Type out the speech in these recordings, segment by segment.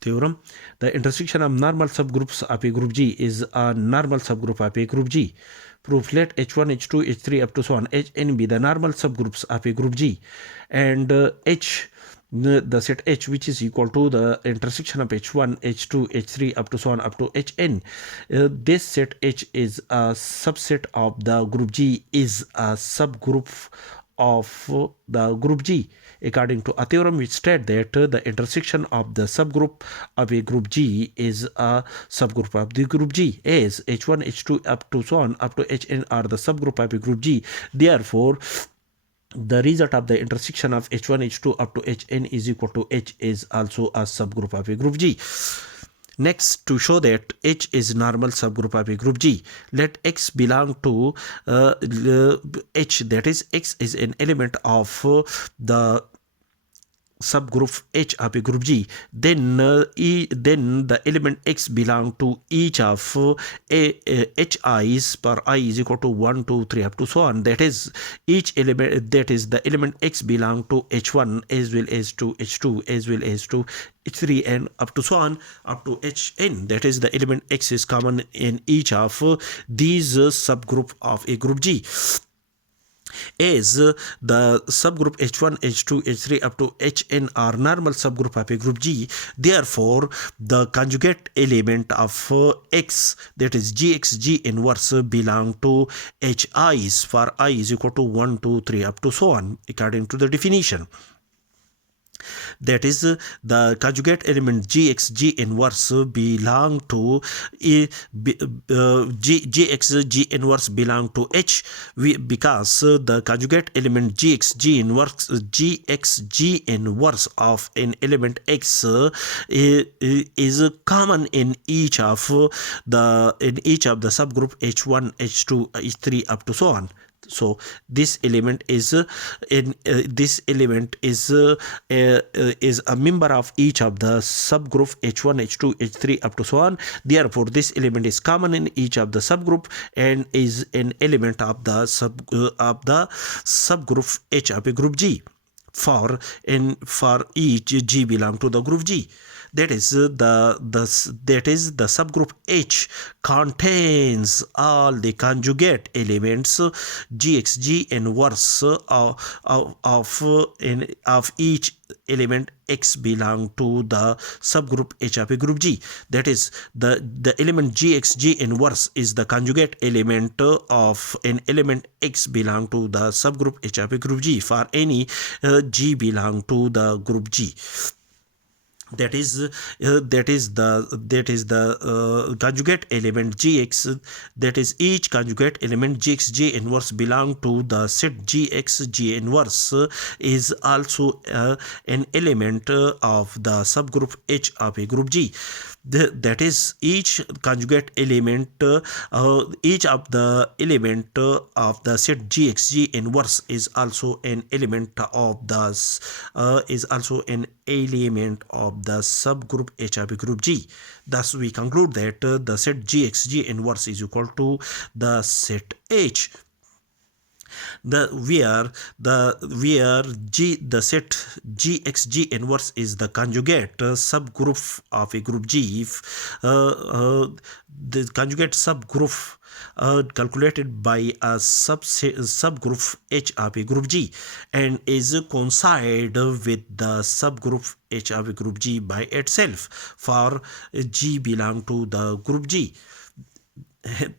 Theorem: the intersection of normal subgroups of a group G is a normal subgroup of a group G. Proof: let H1, H2, H3 up to so on Hn be the normal subgroups of a group G, and H, the set H, which is equal to the intersection of H1, H2, H3 up to so on up to Hn. This set H is a subset of the group G, is a subgroup of the group G, according to a theorem which states that the intersection of the subgroup of a group G is a subgroup of the group G, as H1, H2 up to so on up to Hn are the subgroup of a group G. Therefore, the result of the intersection of H1, H2 up to Hn is equal to H is also a subgroup of a group G. Next, to show that H is normal subgroup of a group G, let X belong to H, that is X is an element of the subgroup H of a group G, then then the element X belong to each of HI's per I is equal to 1, 2, 3 up to so on. That is, each element, that is the element X belong to H1 as well as to H2 as well as to H3 and up to so on up to Hn. That is, the element X is common in each of these subgroup of a group G, as the subgroup H1, H2, H3 up to Hn are normal subgroup of a group G. Therefore, the conjugate element of X, that is Gx G inverse, belong to Hi's for I is equal to 1, 2, 3 up to so on, according to the definition. That is, the conjugate element Gx G inverse belong to Gx G inverse belong to H, because the conjugate element Gx G inverse of an element X is common in each of the subgroup H1, H2, H3 up to so on. So this element is a member of each of the subgroup H1, H2, H3 up to so on. Therefore, this element is common in each of the subgroup and is an element of the subgroup H of a group G. For each G belong to the group G. That is, the subgroup H contains all the conjugate elements Gx G inverse of each element X belong to the subgroup H of a group G. That is, the element Gx G inverse is the conjugate element of an element X belong to the subgroup H of a group G for any G belong to the group G. That is the conjugate element Gx, that is, each conjugate element Gx G inverse belong to the set Gx G inverse is also an element of the subgroup H of a group G. That is, each conjugate element each of the element of the set Gx G inverse is also an element of the subgroup H of a group G. Thus, we conclude that the set Gx G inverse is equal to the set H. The set Gx G inverse is the conjugate subgroup of a group G. The conjugate subgroup calculated by a subgroup H of a group G and is coincide with the subgroup H of a group G by itself for G belong to the group G.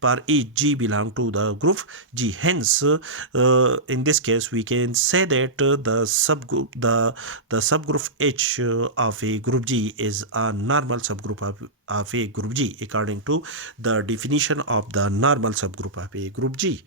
Per each G belong to the group G. Hence, in this case, we can say that the subgroup H of a group G is a normal subgroup of a group G, according to the definition of the normal subgroup of a group G.